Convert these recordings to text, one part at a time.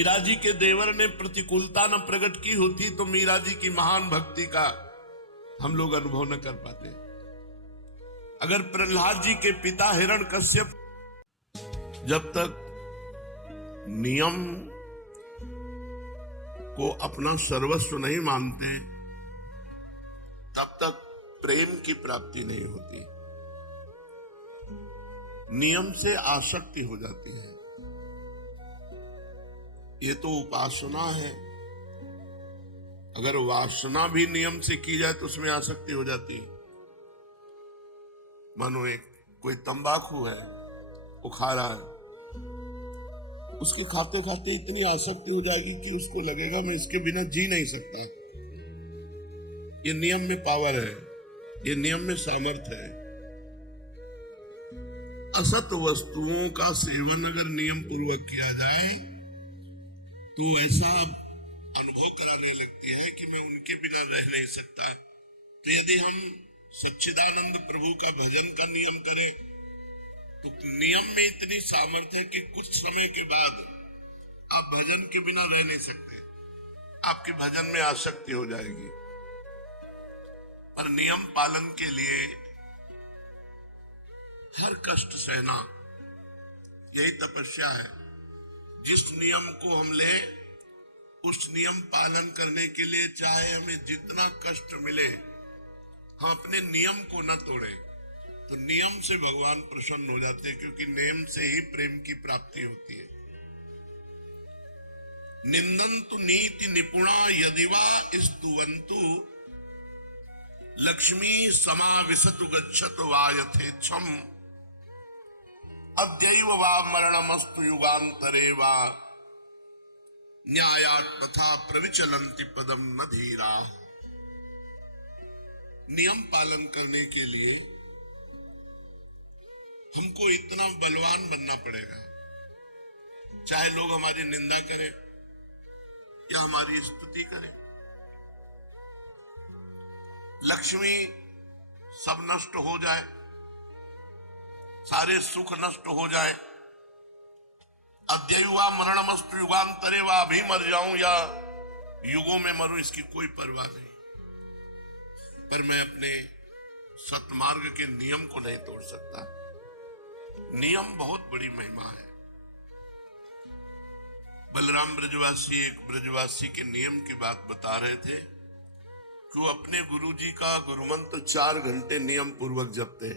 मीरा जी के देवर ने प्रतिकूलता न प्रकट की होती तो मीरा जी की महान भक्ति का हम लोग अनुभव न कर पाते। अगर प्रहलाद जी के पिता हिरण्यकश्यप जब तक नियम को अपना सर्वस्व नहीं मानते तब तक प्रेम की प्राप्ति नहीं होती, नियम से आसक्ति हो जाती है। ये तो उपासना है, अगर वासना भी नियम से की जाए तो उसमें आसक्ति हो जाती है। मानो एक कोई तंबाकू है, वो खा रहा है, उसके खाते खाते इतनी आसक्ति हो जाएगी कि उसको लगेगा मैं इसके बिना जी नहीं सकता। ये नियम में पावर है, ये नियम में सामर्थ्य है। असत वस्तुओं का सेवन अगर नियम पूर्वक किया जाए तो ऐसा अनुभव कराने लगती है कि मैं उनके बिना रह नहीं सकता। तो यदि हम सच्चिदानंद प्रभु का भजन का नियम करें तो नियम में इतनी सामर्थ्य है कि कुछ समय के बाद आप भजन के बिना रह नहीं सकते, आपके भजन में आसक्ति हो जाएगी। पर नियम पालन के लिए हर कष्ट सहना, यही तपस्या है। जिस नियम को हम ले उस नियम पालन करने के लिए चाहे हमें जितना कष्ट मिले, हम अपने नियम को न तोड़ें तो नियम से भगवान प्रसन्न हो जाते हैं, क्योंकि नियम से ही प्रेम की प्राप्ति होती है। निंदन्तु नीति निपुणा यदिवा स्तुवन्तु लक्ष्मी समाविशतु गच्छतु वा यथेच्छम अद्यैव वा मरणमस्तु युगान्तरे वा न्यायात् तथा प्रविचलन्ति पदम न धीरा। नियम पालन करने के लिए हमको इतना बलवान बनना पड़ेगा, चाहे लोग हमारी निंदा करें या हमारी स्तुति करें। लक्ष्मी सब नष्ट हो जाए, सारे सुख नष्ट हो जाए, अद्यैवा मरणमस्तु युगांतरे वा, अभी मर जाऊं या युगों में मरूं, इसकी कोई परवाह नहीं, पर मैं अपने सत्मार्ग के नियम को नहीं तोड़ सकता। नियम बहुत बड़ी महिमा है। बलराम ब्रजवासी एक ब्रजवासी के नियम की बात बता रहे थे कि वो अपने गुरुजी का गुरुमंत्र 4 घंटे नियम पूर्वक जपते।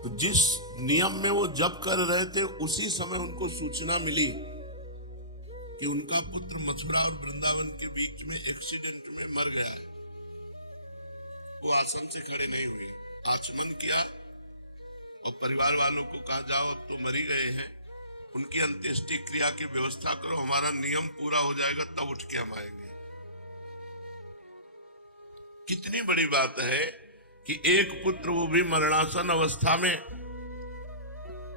तो जिस नियम में वो जप कर रहे थे उसी समय उनको सूचना मिली कि उनका पुत्र मथुरा और वृंदावन के बीच में एक्सीडेंट में मर गया है। वो आसन से खड़े नहीं हुए, आचमन किया और परिवार वालों को कहा जाओ अब तो मरी गए हैं, उनकी अंत्येष्टि क्रिया की व्यवस्था करो, हमारा नियम पूरा हो जाएगा तब उठ के हम आएंगे। कितनी बड़ी बात है कि एक पुत्र वो भी मरणासन अवस्था में,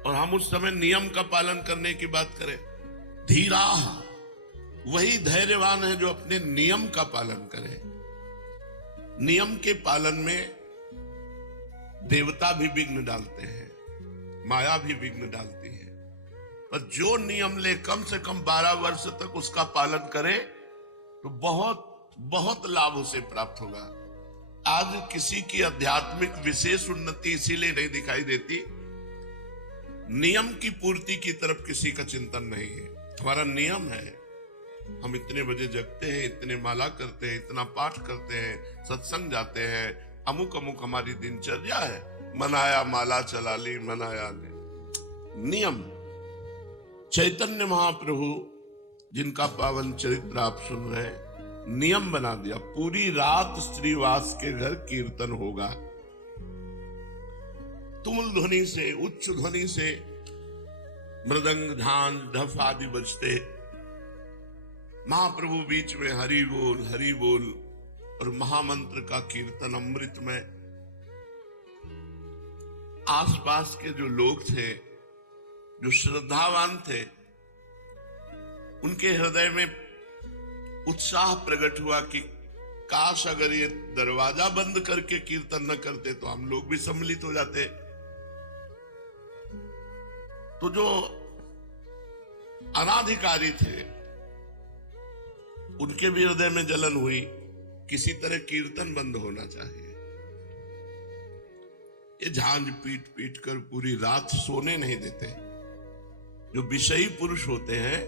और हम उस समय नियम का पालन करने की बात करें। धीरा वही धैर्यवान है जो अपने नियम का पालन करे। नियम के पालन में देवता भी विघ्न डालते हैं, माया भी विघ्न डालती है, पर जो नियम ले कम से कम 12 वर्ष तक उसका पालन करे तो बहुत बहुत लाभ उसे प्राप्त होगा। आज किसी की आध्यात्मिक विशेष उन्नति इसीलिए नहीं दिखाई देती, नियम की पूर्ति की तरफ किसी का चिंतन नहीं है। हमारा नियम है, हम इतने बजे जगते हैं, इतने माला करते हैं, इतना पाठ करते हैं, सत्संग जाते हैं, अमुक अमुक हमारी दिनचर्या है। मनाया माला चला ली, मनाया नहीं। नियम। चैतन्य महाप्रभु जिनका पावन चरित्र आप सुन रहे हैं, नियम बना दिया, पूरी रात श्रीवास के घर कीर्तन होगा। तुमुल ध्वनि से, उच्च ध्वनि से मृदंग, झांझ, ढफ आदि बजते, महाप्रभु बीच में हरि बोल और महामंत्र का कीर्तन अमृत में। आसपास के जो लोग थे, जो श्रद्धावान थे, उनके हृदय में उत्साह प्रकट हुआ कि काश अगर ये दरवाजा बंद करके कीर्तन न करते तो हम लोग भी सम्मिलित हो जाते। तो जो अनाधिकारी थे, उनके भी हृदय में जलन हुई, किसी तरह कीर्तन बंद होना चाहिए। ये झांझ पीट पीट कर पूरी रात सोने नहीं देते। जो विषयी पुरुष होते हैं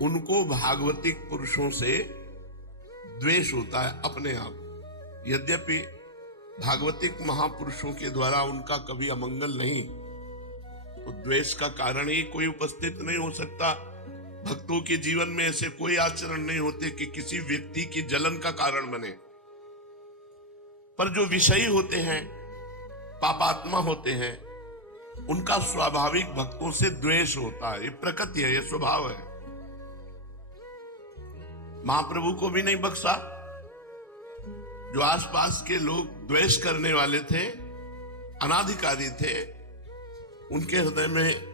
उनको भागवतिक पुरुषों से द्वेष होता है अपने आप। यद्यपि भागवतिक महापुरुषों के द्वारा उनका कभी अमंगल नहीं, तो द्वेष का कारण ही कोई उपस्थित नहीं हो सकता। भक्तों के जीवन में ऐसे कोई आचरण नहीं होते कि किसी व्यक्ति की जलन का कारण बने। पर जो विषयी होते हैं, पापात्मा होते हैं, उनका स्वाभाविक भक्तों से द्वेष होता है। ये प्रकृति है, ये स्वभाव है। महाप्रभु को भी नहीं बख्शा। जो आसपास के लोग द्वेष करने वाले थे, अनाधिकारी थे, उनके हृदय में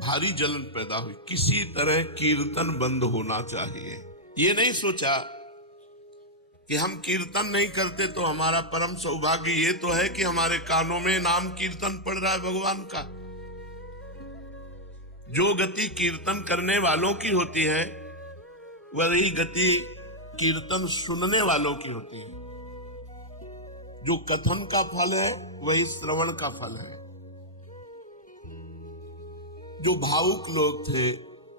भारी जलन पैदा हुई। किसी तरह कीर्तन बंद होना चाहिए। ये नहीं सोचा कि हम कीर्तन नहीं करते तो हमारा परम सौभाग्य ये तो है कि हमारे कानों में नाम कीर्तन पड़ रहा है भगवान का। जो गति कीर्तन करने वालों की होती है, वही गति कीर्तन सुनने वालों की होती है। जो कथन का फल है वही श्रवण का फल है। जो भावुक लोग थे,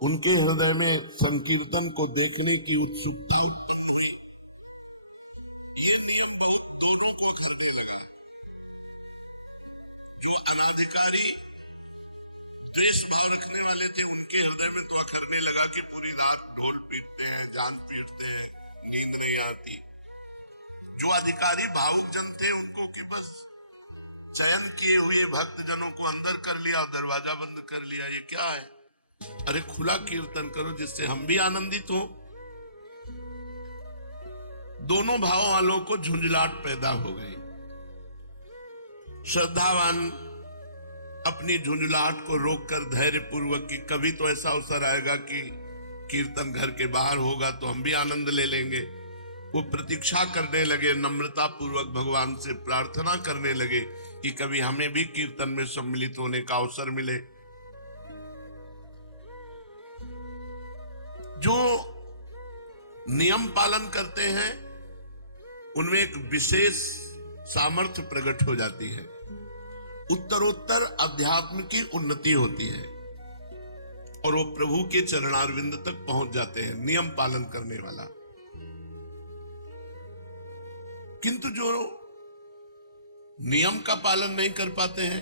उनके हृदय में संकीर्तन को देखने की उत्सुकता, जो अनाधिकारी द्वेष रखने वाले थे, उनके हृदय में तो करने लगा कि पूरी रात ढोल पीटते हैं, जान पीटते हैं, नींद नहीं आती। जो अधिकारी भावुक जन थे, उनको कि बस चयन किए हुए भक्त जनों को अंदर कर लिया, दरवाजा बंद कर लिया। ये क्या है? अरे खुला कीर्तन करो जिससे हम भी आनंदित हो। दोनों भाव वालों को झुंझलाहट पैदा हो गई। श्रद्धावान अपनी झुंझलाहट को रोककर धैर्य पूर्वक कि कभी तो ऐसा अवसर आएगा कि कीर्तन घर के बाहर होगा तो हम भी आनंद ले लेंगे, वो प्रतीक्षा करने लगे। नम्रता पूर्वक भगवान से प्रार्थना करने लगे कि कभी हमें भी कीर्तन में सम्मिलित होने का अवसर मिले। जो नियम पालन करते हैं उनमें एक विशेष सामर्थ्य प्रकट हो जाती है। उत्तरोत्तर अध्यात्म की उन्नति होती है और वो प्रभु के चरणारविंद तक पहुंच जाते हैं, नियम पालन करने वाला। किंतु जो नियम का पालन नहीं कर पाते हैं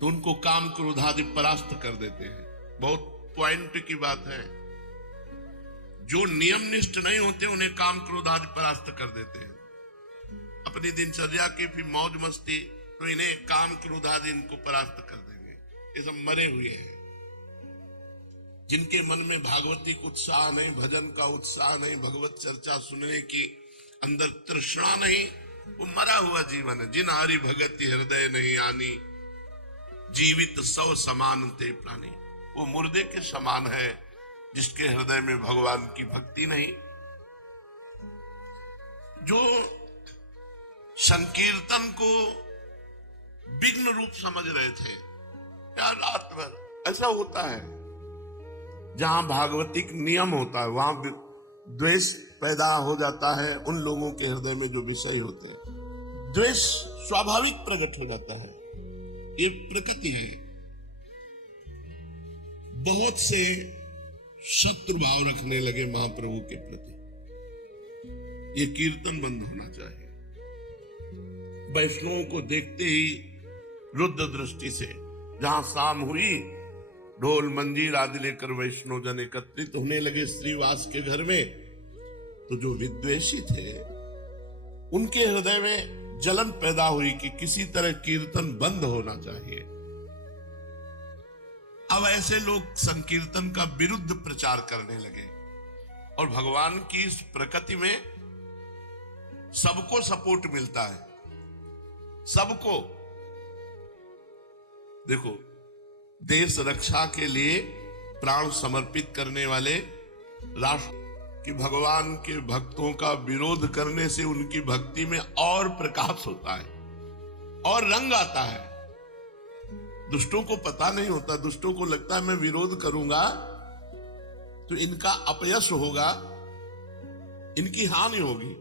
तो उनको काम क्रोध आदि परास्त कर देते हैं। बहुत पॉइंट की बात है। जो नियमनिष्ठ नहीं होते उन्हें काम क्रोध आदि परास्त कर देते हैं। अपनी दिनचर्या की भी मौज मस्ती, तो इन्हें काम क्रोध आदि इनको परास्त कर देंगे। ये सब मरे हुए हैं। जिनके मन में भागवतिक उत्साह नहीं, भजन का उत्साह नहीं, भगवत चर्चा सुनने की अंदर तृष्णा नहीं, वो मरा हुआ जीवन है। जिन हरि भगति हृदय नहीं आनी, जीवित सौ समान ते प्राणी। वो मुर्दे के समान है जिसके हृदय में भगवान की भक्ति नहीं। जो संकीर्तन को विघ्न रूप समझ रहे थे, यार रात भर ऐसा होता है। जहां भागवतिक नियम होता है वहां द्वेष पैदा हो जाता है उन लोगों के हृदय में जो विषय होते हैं। द्वेष स्वाभाविक प्रकट हो जाता है, ये प्रकृति है। बहुत से शत्रु भाव रखने लगे महाप्रभु के प्रति। ये कीर्तन बंद होना चाहिए। वैष्णवों को देखते ही रुद्र दृष्टि से जहां शाम हुई, ढोल मंजीर आदि लेकर वैष्णव जन एकत्रित होने लगे श्रीवास के घर में, तो जो विद्वेषी थे उनके हृदय में जलन पैदा हुई कि किसी तरह कीर्तन बंद होना चाहिए। अब ऐसे लोग संकीर्तन का विरुद्ध प्रचार करने लगे और भगवान की इस प्रकृति में सबको सपोर्ट मिलता है, सबको। देखो, देश रक्षा के लिए प्राण समर्पित करने वाले राष्ट्र कि भगवान के भक्तों का विरोध करने से उनकी भक्ति में और प्रकाश होता है और रंग आता है। दुष्टों को पता नहीं होता, दुष्टों को लगता है मैं विरोध करूंगा तो इनका अपयश होगा, इनकी हानि होगी।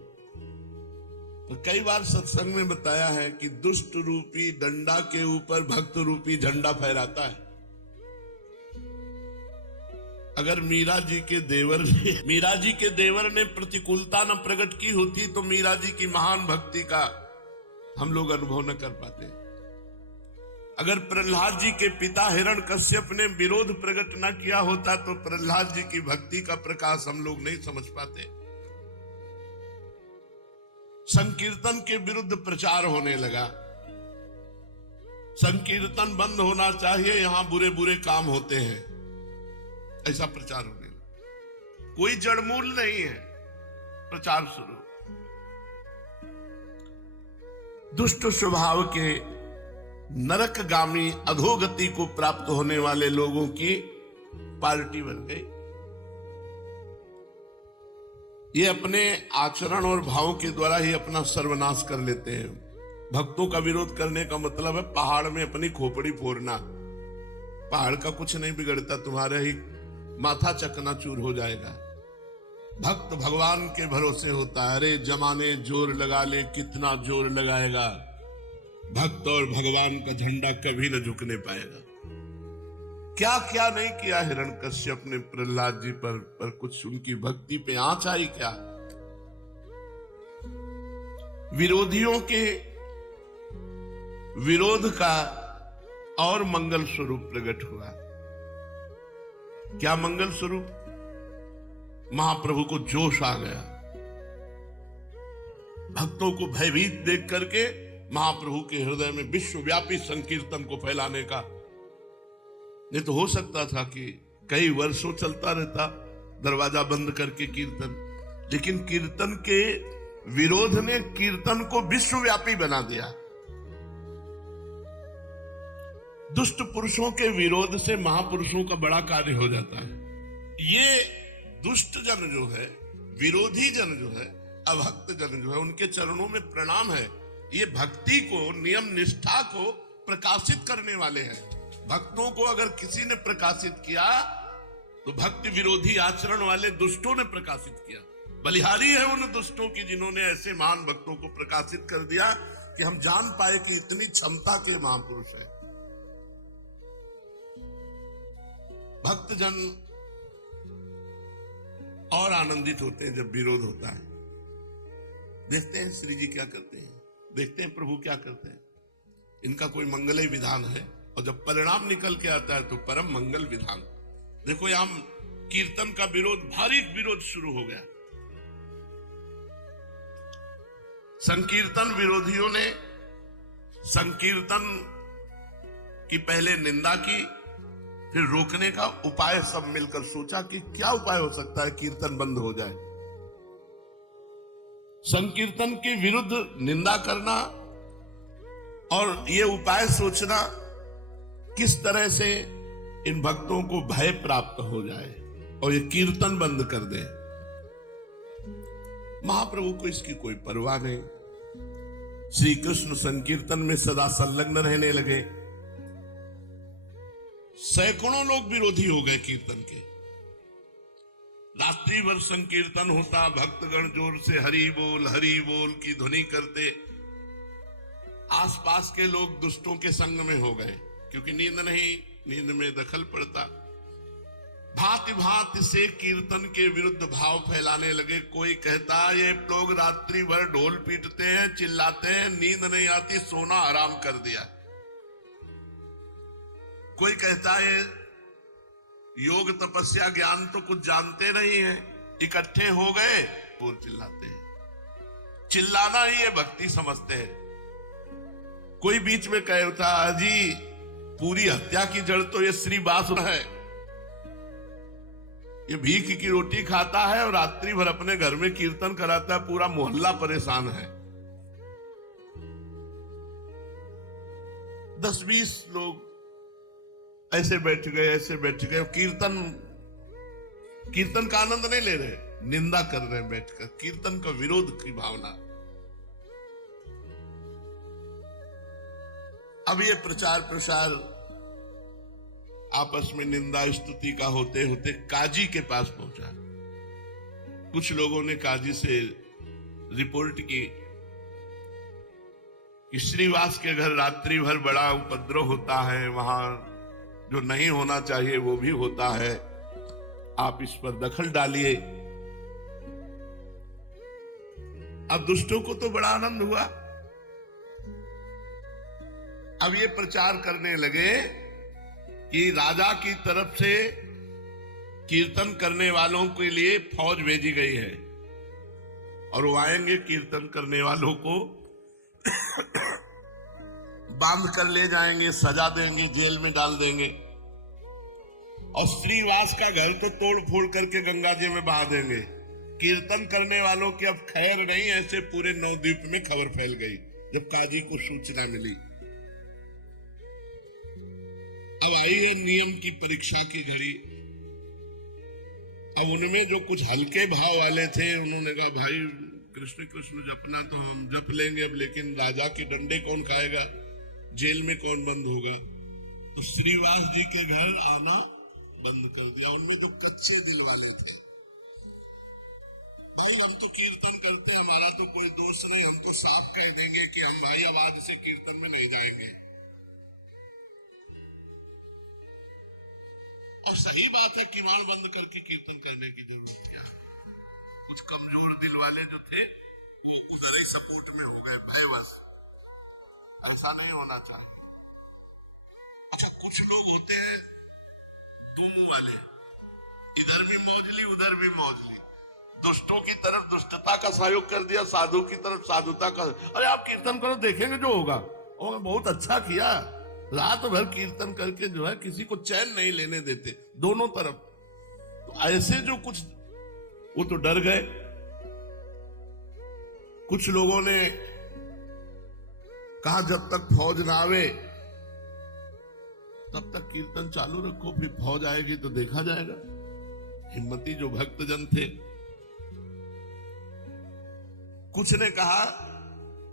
तो कई बार सत्संग में बताया है कि दुष्ट रूपी डंडा के ऊपर भक्त रूपी झंडा फहराता है। अगर मीरा जी के देवर ने प्रतिकूलता न प्रकट की होती तो मीरा जी की महान भक्ति का हम लोग अनुभव न कर पाते। अगर प्रहलाद जी के पिता हिरण्यकश्यप ने विरोध प्रकट न किया होता तो प्रहलाद जी की भक्ति का प्रकाश हम लोग नहीं समझ पाते। संकीर्तन के विरुद्ध प्रचार होने लगा, संकीर्तन बंद होना चाहिए, यहां बुरे बुरे काम होते हैं, ऐसा प्रचार होने लगा। कोई जड़मूल नहीं है, प्रचार शुरू। दुष्ट स्वभाव के नरकगामी अधोगति को प्राप्त होने वाले लोगों की पार्टी बन गई। ये अपने आचरण और भावों के द्वारा ही अपना सर्वनाश कर लेते हैं। भक्तों का विरोध करने का मतलब है पहाड़ में अपनी खोपड़ी फोड़ना। पहाड़ का कुछ नहीं बिगड़ता, तुम्हारे ही माथा चकनाचूर हो जाएगा। भक्त भगवान के भरोसे होता है। अरे जमाने जोर लगा ले, कितना जोर लगाएगा, भक्त और भगवान का झंडा कभी न झुकने पाएगा। क्या क्या नहीं किया हिरण्यकश्यप ने प्रहलाद जी पर कुछ उनकी भक्ति पे आंच आई क्या? विरोधियों के विरोध का और मंगल स्वरूप प्रकट हुआ। क्या मंगल स्वरूप? महाप्रभु को जोश आ गया। भक्तों को भयभीत देख करके महाप्रभु के हृदय में विश्वव्यापी संकीर्तन को फैलाने का। नहीं तो हो सकता था कि कई वर्षों चलता रहता दरवाजा बंद करके कीर्तन, लेकिन कीर्तन के विरोध ने कीर्तन को विश्वव्यापी बना दिया। दुष्ट पुरुषों के विरोध से महापुरुषों का बड़ा कार्य हो जाता है। ये दुष्ट जन जो है, विरोधी जन जो है, अभक्त जन जो है, उनके चरणों में प्रणाम है। ये भक्ति को, नियम निष्ठा को प्रकाशित करने वाले हैं। भक्तों को अगर किसी ने प्रकाशित किया तो भक्ति विरोधी आचरण वाले दुष्टों ने प्रकाशित किया। बलिहारी है उन दुष्टों की जिन्होंने ऐसे महान भक्तों को प्रकाशित कर दिया कि हम जान पाए कि इतनी क्षमता के महापुरुष है। भक्तजन और आनंदित होते हैं जब विरोध होता है। देखते हैं श्री जी क्या करते हैं, देखते हैं प्रभु क्या करते हैं। इनका कोई मंगलय विधान है और जब परिणाम निकल के आता है तो परम मंगल विधान। देखो यहां कीर्तन का विरोध, भारी विरोध शुरू हो गया। संकीर्तन विरोधियों ने संकीर्तन की पहले निंदा की, फिर रोकने का उपाय सब मिलकर सोचा कि क्या उपाय हो सकता है कीर्तन बंद हो जाए। संकीर्तन के विरुद्ध निंदा करना और ये उपाय सोचना किस तरह से इन भक्तों को भय प्राप्त हो जाए और ये कीर्तन बंद कर दे। महाप्रभु को इसकी कोई परवाह नहीं। श्री कृष्ण संकीर्तन में सदा संलग्न रहने लगे। सैकड़ों लोग विरोधी हो गए कीर्तन के। रात्रि भर संकीर्तन होता, भक्तगण जोर से हरि बोल की ध्वनि करते। आसपास के लोग दुष्टों के संग में हो गए, क्योंकि नींद नहीं, नींद में दखल पड़ता। भांति भांति से कीर्तन के विरुद्ध भाव फैलाने लगे। कोई कहता ये लोग रात्रि भर ढोल पीटते हैं, चिल्लाते हैं, नींद नहीं आती, सोना हराम कर दिया। कोई कहता है योग तपस्या ज्ञान तो कुछ जानते नहीं है, इकट्ठे हो गए बोल चिल्लाते हैं। चिल्लाना ही ये भक्ति समझते हैं। कोई बीच में कहता जी पूरी हत्या की जड़ तो ये श्री बासुर है, ये भीख की रोटी खाता है और रात्रि भर अपने घर में कीर्तन कराता है, पूरा मोहल्ला परेशान है। 10-20 लोग ऐसे बैठ गए, कीर्तन का आनंद नहीं ले रहे, निंदा कर रहे हैं बैठकर, कीर्तन का विरोध की भावना। अब ये प्रचार प्रसार आपस में निंदा स्तुति का होते होते काजी के पास पहुंचा। कुछ लोगों ने काजी से रिपोर्ट की कि श्रीवास के घर रात्रि भर बड़ा उपद्रव होता है, वहां जो नहीं होना चाहिए वो भी होता है, आप इस पर दखल डालिए। अब दुष्टों को तो बड़ा आनंद हुआ। अब ये प्रचार करने लगे कि राजा की तरफ से कीर्तन करने वालों के लिए फौज भेजी गई है और वो आएंगे, कीर्तन करने वालों को बांध कर ले जाएंगे, सजा देंगे, जेल में डाल देंगे और श्रीवास का घर तो तोड़ फोड़ करके गंगा जी में बहा देंगे। कीर्तन करने वालों की अब खैर नहीं। ऐसे पूरे नवद्वीप में खबर फैल गई जब काजी को सूचना मिली। अब आई है नियम की परीक्षा की घड़ी। अब उनमें जो कुछ हल्के भाव वाले थे उन्होंने कहा भाई कृष्ण कृष्ण जपना तो हम जप लेंगे अब, लेकिन राजा के डंडे कौन खाएगा, जेल में कौन बंद होगा। तो श्रीवास जी के घर आना बंद कर दिया। उनमें जो कच्चे दिल वाले थे, भाई हम तो कीर्तन करते, हमारा तो कोई दोष नहीं, हम तो साफ कह देंगे कि हम भाई आवाज से कीर्तन में नहीं जाएंगे। और सही बात है, किवाड़ बंद करके कीर्तन करने की जरूरत क्या। कुछ कमजोर दिल वाले जो थे वो उधर ही सपोर्ट में हो गए, भयवश। ऐसा नहीं होना चाहिए। अच्छा, कुछ लोग होते हैं दो मुंह वाले, इधर भी मौजली उधर भी मौजली। दुष्टों की तरफ दुष्टता का सहयोग कर दिया, साधु की तरफ साधुता का। अरे आप कीर्तन करो, देखेंगे जो होगा। और बहुत अच्छा किया, रात भर कीर्तन करके जो है किसी को चैन नहीं लेने देते, दोनों तरफ। तो ऐसे जो कुछ वो तो डर गए। कुछ लोगों ने कहा जब तक फौज ना आवे तब तक कीर्तन चालू रखो, फिर फौज आएगी तो देखा जाएगा। हिम्मती जो भक्तजन थे। कुछ ने कहा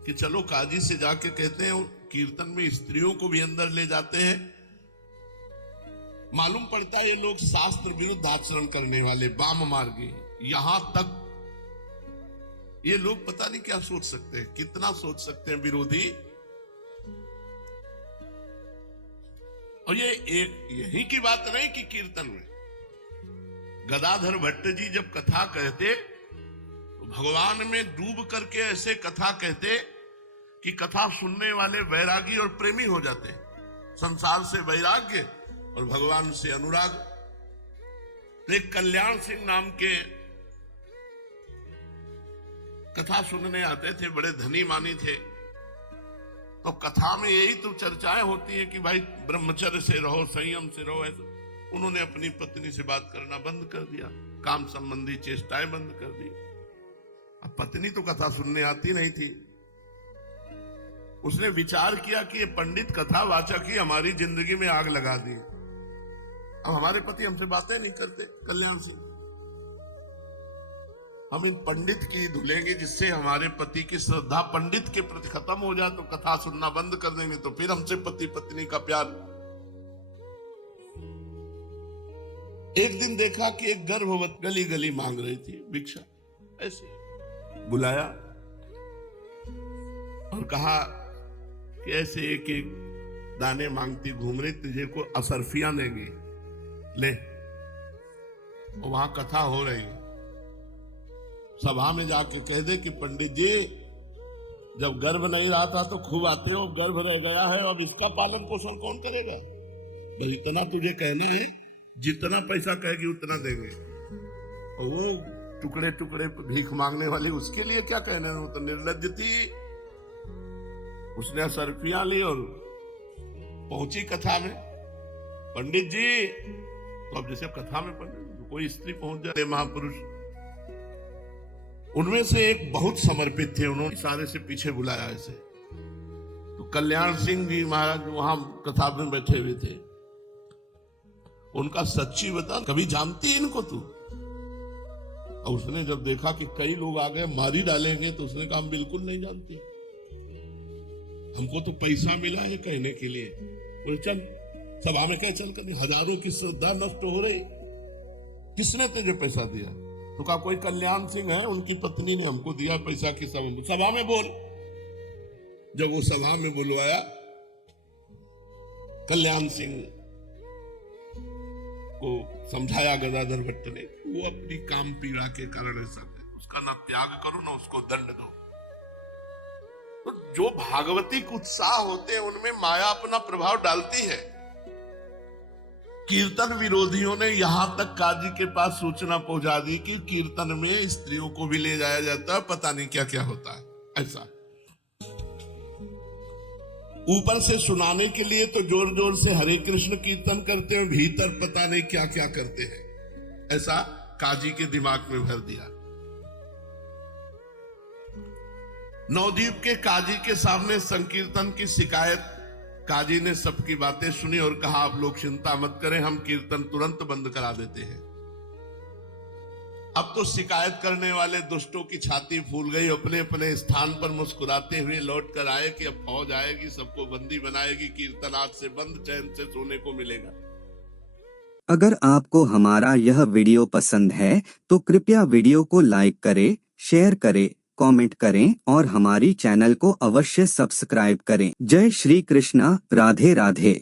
कि चलो काजी से जाके कहते हैं कीर्तन में स्त्रियों को भी अंदर ले जाते हैं। मालूम पड़ता है ये लोग शास्त्र विरुद्ध आचरण करने वाले वाम मार्गी। यहां तक ये लोग पता नहीं क्या सोच सकते हैं, कितना सोच सकते हैं विरोधी। और ये एक यही की बात नहीं कि कीर्तन में गदाधर भट्ट जी जब कथा कहते तो भगवान में डूब करके ऐसे कथा कहते कि कथा सुनने वाले वैरागी और प्रेमी हो जाते। संसार से वैराग्य और भगवान से अनुराग। तो एक कल्याण सिंह नाम के कथा सुनने आते थे, बड़े धनी मानी थे। तो कथा में यही तो चर्चाएं होती है कि भाई ब्रह्मचर्य से रहो, संयम से रहो। ऐसा उन्होंने अपनी पत्नी से बात करना बंद कर दिया, काम संबंधी चेष्टाएं बंद कर दी। अब पत्नी तो कथा सुनने आती नहीं थी। उसने विचार किया कि ये पंडित कथावाचक ही हमारी जिंदगी में आग लगा दी। अब हमारे पति हमसे बातें नहीं करते, कल्याण सिंह, हम इन पंडित की धुलेंगे जिससे हमारे पति की श्रद्धा पंडित के प्रति खत्म हो जाए। तो कथा सुनना बंद कर देंगे तो फिर हमसे पति पत्नी का प्यार। एक दिन देखा कि एक गर्भवती गली गली मांग रही थी भिक्षा। ऐसे बुलाया और कहा कि ऐसे एक एक दाने मांगती घूम रही, तुझे को असरफियां देंगे, ले। और वहां कथा हो रही, सभा में जाके कह दे कि पंडित जी जब गर्भ नहीं रहा था तो खूब आते हो, गर्भ रह गया है, अब इसका पालन पोषण कौन करेगा। बस इतना तुझे कहना है, जितना पैसा कहेगी उतना देंगे। और वो टुकड़े टुकड़े भीख मांगने वाली, उसके लिए क्या कहना है, वो तो निर्लज्ज थी। उसने सरफियां ली और पहुंची कथा में। पंडित जी, तो अब जैसे कथा में पंडित कोई स्त्री पहुंच जाए, महापुरुष, उनमें से एक बहुत समर्पित थे, उन्होंने इशारे से पीछे बुलाया ऐसे। तो कल्याण सिंह जी महाराज वहां कथा में बैठे हुए थे। उनका सच्ची बता, कभी जानती है इनको तू? और उसने जब देखा कि कई लोग आ गए मारी डालेंगे, तो उसने कहा हम बिल्कुल नहीं जानती, हमको तो पैसा मिला है कहने के लिए। बोले चल सभा में कह चल कर हजारों की श्रद्धा नष्ट हो रही, किसने तुझे पैसा दिया? तो कहा कोई कल्याण सिंह है, उनकी पत्नी ने हमको दिया पैसा की सभा में बोल। जब वो सभा में बुलवाया कल्याण सिंह को समझाया गदाधर भट्ट ने, वो अपनी काम पीड़ा के कारण ऐसा है, उसका ना त्याग करो ना उसको दंड दो। तो जो भागवतिक उत्साह होते हैं उनमें माया अपना प्रभाव डालती है। कीर्तन विरोधियों ने यहां तक काजी के पास सूचना पहुंचा दी कि कीर्तन में स्त्रियों को भी ले जाया जाता है, पता नहीं क्या क्या होता है। ऐसा ऊपर से सुनाने के लिए तो जोर जोर से हरे कृष्ण कीर्तन करते हैं, भीतर पता नहीं क्या क्या करते हैं। ऐसा काजी के दिमाग में भर दिया। नवद्वीप के काजी के सामने संकीर्तन की शिकायत, काजी ने सबकी बातें सुनी और कहा आप लोग चिंता मत करें, हम कीर्तन तुरंत बंद करा देते हैं। अब तो शिकायत करने वाले दुष्टों की छाती फूल गई, अपने अपने स्थान पर मुस्कुराते हुए लौट कर आए कि अब फौज आएगी, सबको बंदी बनाएगी, कीर्तन आज से बंद, चैन से सोने को मिलेगा। अगर आपको हमारा यह वीडियो पसंद है तो कृपया वीडियो को लाइक करें, शेयर करें, कमेंट करें और हमारी चैनल को अवश्य सब्सक्राइब करें। जय श्री कृष्णा, राधे राधे।